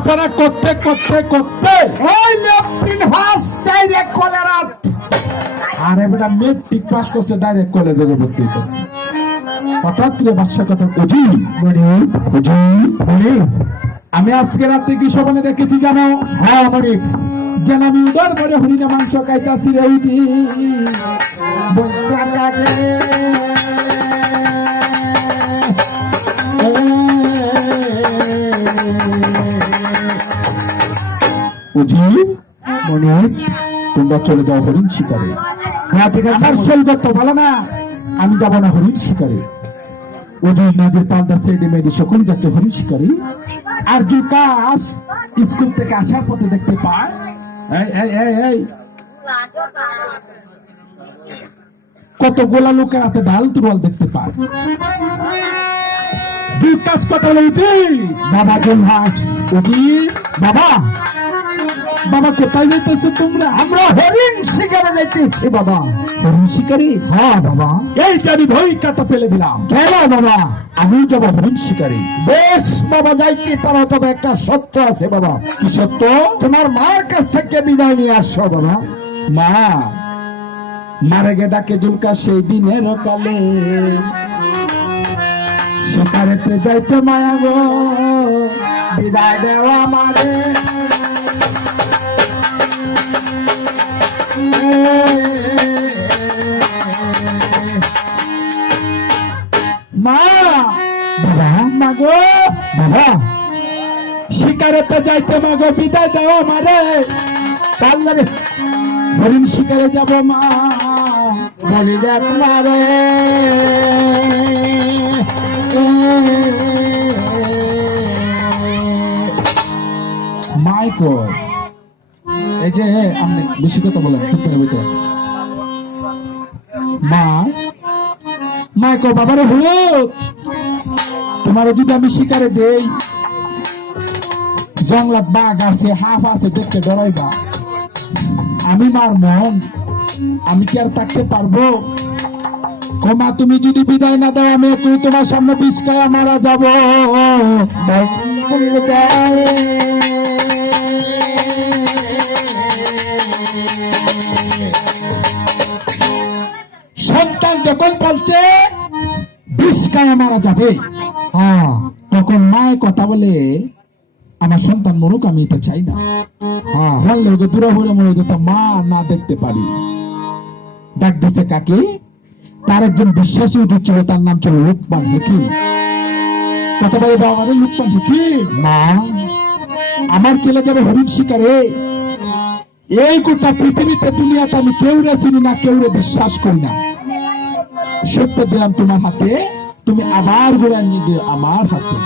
আপনারা করতে করতে করতে। ওই লেফটিন হাস ডাইরেক্ট কলেরা আর এবার মেট্রিক পাস করছে ডাইরেক্ট কলেজে ভর্তি করছে হঠাৎ করে বাচ্চা কথা বুঝি? বুঝি আমি আজকে রাত্রে কি সবনে দেখেছি জানো? হ্যাঁ মনিক যেন আমি উদর করে হরিণা মাংস খাইতাছি রে উঠি। আমি যাব না হরিণ শিকারে। নাজের পাল্টা মেডে সকলে যাচ্ছে হরিণ শিকারে। আর জুকাস স্কুল থেকে আসার পথে দেখতে পায়। কত গোলা লোকের হাতে ডাল তুরল দেখতে পায়। দুই কাজ কথা বলছি বাবা জুন হাস। ওদি বাবা। বাবা, কোথায় যাইতেছো তোমরা? আমরা হরিণ শিকারে যাইতেছি, বাবা। হরিণ শিকারি? হ্যাঁ বাবা। এই জানি ভয় কাটা ফেলে দিলাম। কেন, বাবা? আমি যাব হরিণ শিকারি। বেশ, বাবা, যাইতে পারো, তবে একটা সত্য আছে, বাবা। কি সত্য? তোমার মার কাছ থেকে বিদায় নিয়ে আসছো বাবা। মা, মারে গে ডাকে জুলকা সেই দিনের কালে। শিকারেতে যাইতে মায়া গো। বিদায় দেওয়া মানে মা বাবা মা গো বাবা। শিকারেতে যাইতে মা গো বিদায় দাও আমারে। পারলে রে, হরিণ শিকারে যাব মা। বলি যা তোমারে এই যে আপনি বেশি কথা বলেন বইতে মা কো বাবারে তোমার যদি আমি শিকারে দেই বাঘ আছে, হাফ আছে, দেখতে ডরাইবা। আমি মার মন, আমি কি আর থাকতে পারব? কমা তুমি যদি বিদায় না দাও, আমি একটু তোমার সামনে বিস্কায়া মারা যাব। সন্তান যখন বলছে বিস্কায়া মারা যাবে। হ্যাঁ তখন মায়ের কথা বলে, আমার সন্তান মরুক, আমি এটা চাই না। হ্যাঁ বললে ওকে দূরে হলে মরে যেত, মা, না দেখতে পারি। ডাক দিছে কাকে? তার একজন বিশ্বাসী উঠেছিল ছিল, তার নাম ছিল লুকমান হুকিম। কথা বলে বাবা লুকমান হুকিম, মা, আমার ছেলে যাবে হরিণ শিকারে। এই গোটা পৃথিবীতে, দুনিয়াতে আমি কেউ রে চিনি না, কেউরে বিশ্বাস করি না। সত্য দিলাম তোমার হাতে, তুমি আবার ঘুরে নিয়ে আমার হাতে।